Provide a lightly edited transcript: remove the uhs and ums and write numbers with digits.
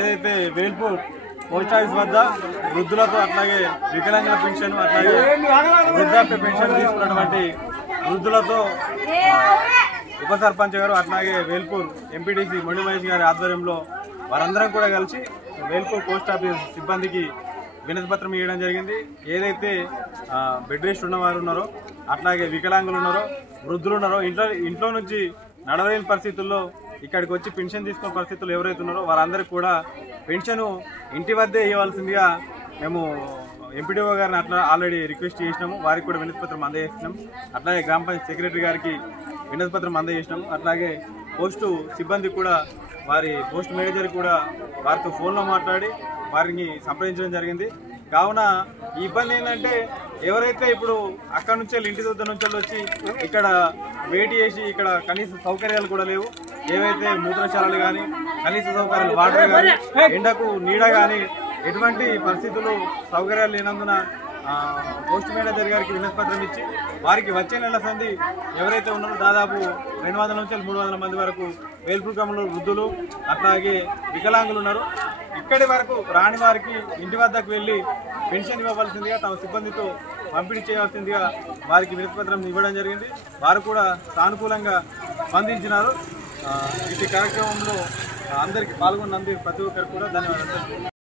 ఏదైతే Velpur post office వద్ద వృద్ధులతో అట్లాగే వికలాంగుల పెన్షన్ అట్లాగే వృద్ధాప్య పెన్షన్ తీసుకున్నటువంటి వృద్ధులతో ఉప సర్పంచ్ గారు అట్లాగే వేల్పూర్ ఎంపీటీసీ మొండి మహేష్ గారి ఆధ్వర్యంలో వారందరం కూడా కలిసి వేల్పూర్ పోస్ట్ ఆఫీస్ సిబ్బందికి వినతి పత్రం ఇవ్వడం జరిగింది. ఏదైతే బెడ్ రెస్ట్ ఉన్నవారు ఉన్నారో అట్లాగే వికలాంగులు ఉన్నారో వృద్ధులు ఉన్నారో ఇంట్లో నుంచి నడవలేని పరిస్థితుల్లో ఇక్కడికి వచ్చి పెన్షన్ తీసుకునే పరిస్థితులు ఎవరైతే ఉన్నారో వారందరికీ కూడా పెన్షన్ ఇంటి వద్దే ఇవ్వాల్సిందిగా మేము ఎంపీడీఓ గారిని అట్లా ఆల్రెడీ రిక్వెస్ట్ చేసినాము. వారికి కూడా వినతి పత్రం అందజేసినాం. అట్లాగే గ్రామ పంచాయతీ సెక్రటరీ గారికి వినతి పత్రం అందజేసినాము. అట్లాగే పోస్టు సిబ్బంది కూడా వారి పోస్ట్ మేనేజర్ కూడా వారితో ఫోన్లో మాట్లాడి వారిని సంప్రదించడం జరిగింది. కావున ఈ ఇబ్బంది ఏంటంటే ఎవరైతే ఇప్పుడు అక్కడ నుంచి ఇంటి దగ్గర నుంచి వచ్చి ఇక్కడ వెయిట్ చేసి ఇక్కడ కనీస సౌకర్యాలు కూడా లేవు, ఏవైతే మూత్రశాలలు కానీ కనీస సౌకర్యాలు వాటర్ కానీ ఎండకు నీడ కానీ ఎటువంటి పరిస్థితులు సౌకర్యాలు లేనందున పోస్ట్ మేనేజర్ గారికి వినతి పత్రం ఇచ్చి వారికి వచ్చే నెల సంది ఎవరైతే ఉన్నారో దాదాపు 200 నుంచి 300 మంది వరకు వేల్పూర్ గ్రామంలో వృద్ధులు అట్లాగే వికలాంగులు ఉన్నారు. ఇక్కడి వరకు రాని వారికి ఇంటి వద్దకు వెళ్ళి పెన్షన్ ఇవ్వవలసిందిగా తమ సిబ్బందితో పంపిణీ చేయాల్సిందిగా వారికి వినతి పత్రం ఇవ్వడం జరిగింది. వారు కూడా సానుకూలంగా స్పందించినారు. ఇటు కార్యక్రమంలో అందరికీ పాల్గొన్నందుకు ప్రతి ఒక్కరికి కూడా ధన్యవాదాలు.